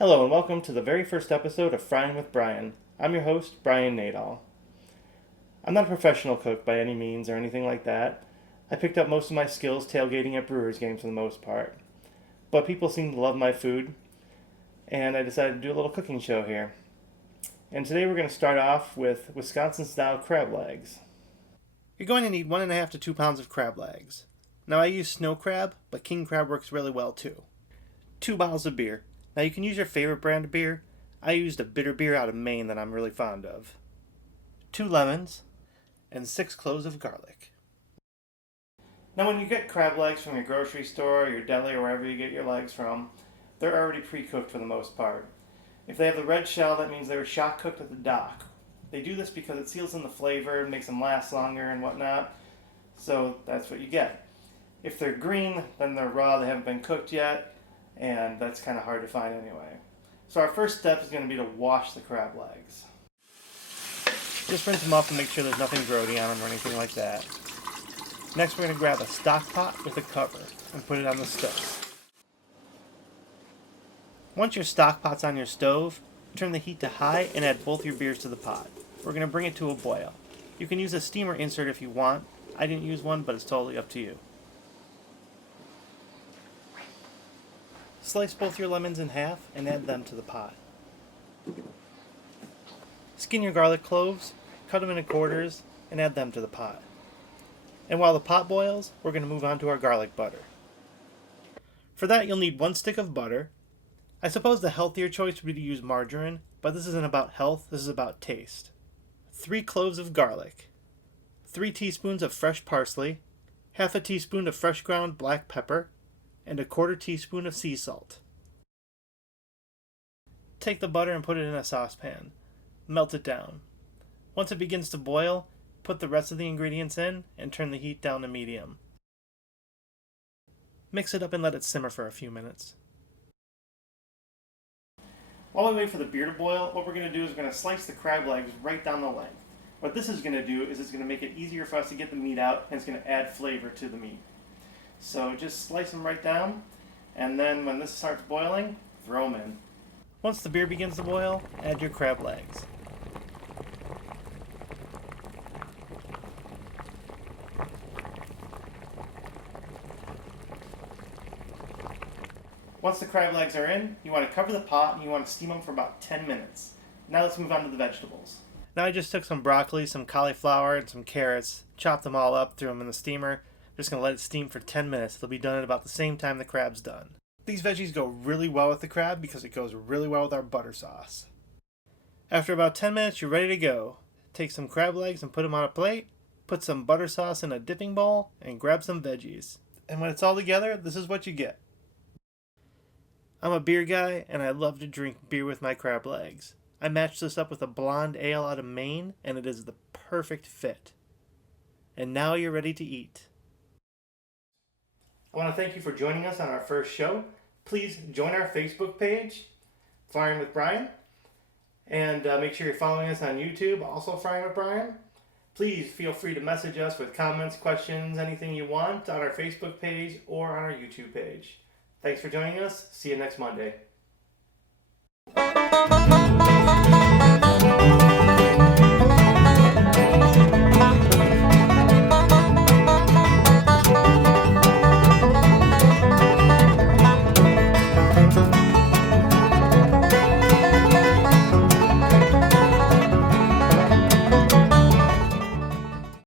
Hello and welcome to the very first episode of Fryin with Brian. I'm your host, Brian Nadal. I'm not a professional cook by any means or anything like that. I picked up most of my skills tailgating at Brewers games for the most part. But people seem to love my food, and I decided to do a little cooking show here. And today we're going to start off with Wisconsin-style crab legs. You're going to need 1.5 to 2 pounds of crab legs. Now I use snow crab, but king crab works really well too. 2 bottles of beer. Now you can use your favorite brand of beer. I used a bitter beer out of Maine that I'm really fond of. 2 lemons and 6 cloves of garlic. Now when you get crab legs from your grocery store, your deli, or wherever you get your legs from, they're already pre-cooked for the most part. If they have the red shell, that means they were shock cooked at the dock. They do this because it seals in the flavor, makes them last longer and whatnot, so that's what you get. If they're green, then they're raw, they haven't been cooked yet, and that's kind of hard to find anyway. So our first step is going to be to wash the crab legs. Just rinse them off and make sure there's nothing grody on them or anything like that. Next we're going to grab a stock pot with a cover and put it on the stove. Once your stock pot's on your stove, turn the heat to high and add both your beers to the pot. We're going to bring it to a boil. You can use a steamer insert if you want. I didn't use one, but it's totally up to you. Slice both your lemons in half and add them to the pot. Skin your garlic cloves, cut them into quarters, and add them to the pot. And while the pot boils, we're going to move on to our garlic butter. For that, you'll need 1 stick of butter. I suppose the healthier choice would be to use margarine, but this isn't about health, this is about taste. 3 cloves of garlic, 3 teaspoons of fresh parsley, half a teaspoon of fresh ground black pepper, and a 1/4 teaspoon of sea salt. Take the butter and put it in a saucepan. Melt it down. Once it begins to boil, put the rest of the ingredients in and turn the heat down to medium. Mix it up and let it simmer for a few minutes. While we wait for the beer to boil, what we're going to do is we're going to slice the crab legs right down the length. What this is going to do is it's going to make it easier for us to get the meat out, and it's going to add flavor to the meat. So just slice them right down, and then when this starts boiling, throw them in. Once the beer begins to boil, add your crab legs. Once the crab legs are in, you want to cover the pot and you want to steam them for about 10 minutes. Now let's move on to the vegetables. Now I just took some broccoli, some cauliflower, and some carrots, chopped them all up, threw them in the steamer. Just going to let it steam for 10 minutes. They'll be done at about the same time the crab's done. These veggies go really well with the crab because it goes really well with our butter sauce. After about 10 minutes, you're ready to go. Take some crab legs and put them on a plate, put some butter sauce in a dipping bowl, and grab some veggies. And when it's all together, this is what you get. I'm a beer guy, and I love to drink beer with my crab legs. I matched this up with a blonde ale out of Maine, and it is the perfect fit. And now you're ready to eat. I want to thank you for joining us on our first show. Please join our Facebook page, Fryin with Brian, and make sure you're following us on YouTube, also Fryin with Brian. Please feel free to message us with comments, questions, anything you want on our Facebook page or on our YouTube page. Thanks for joining us. See you next Monday.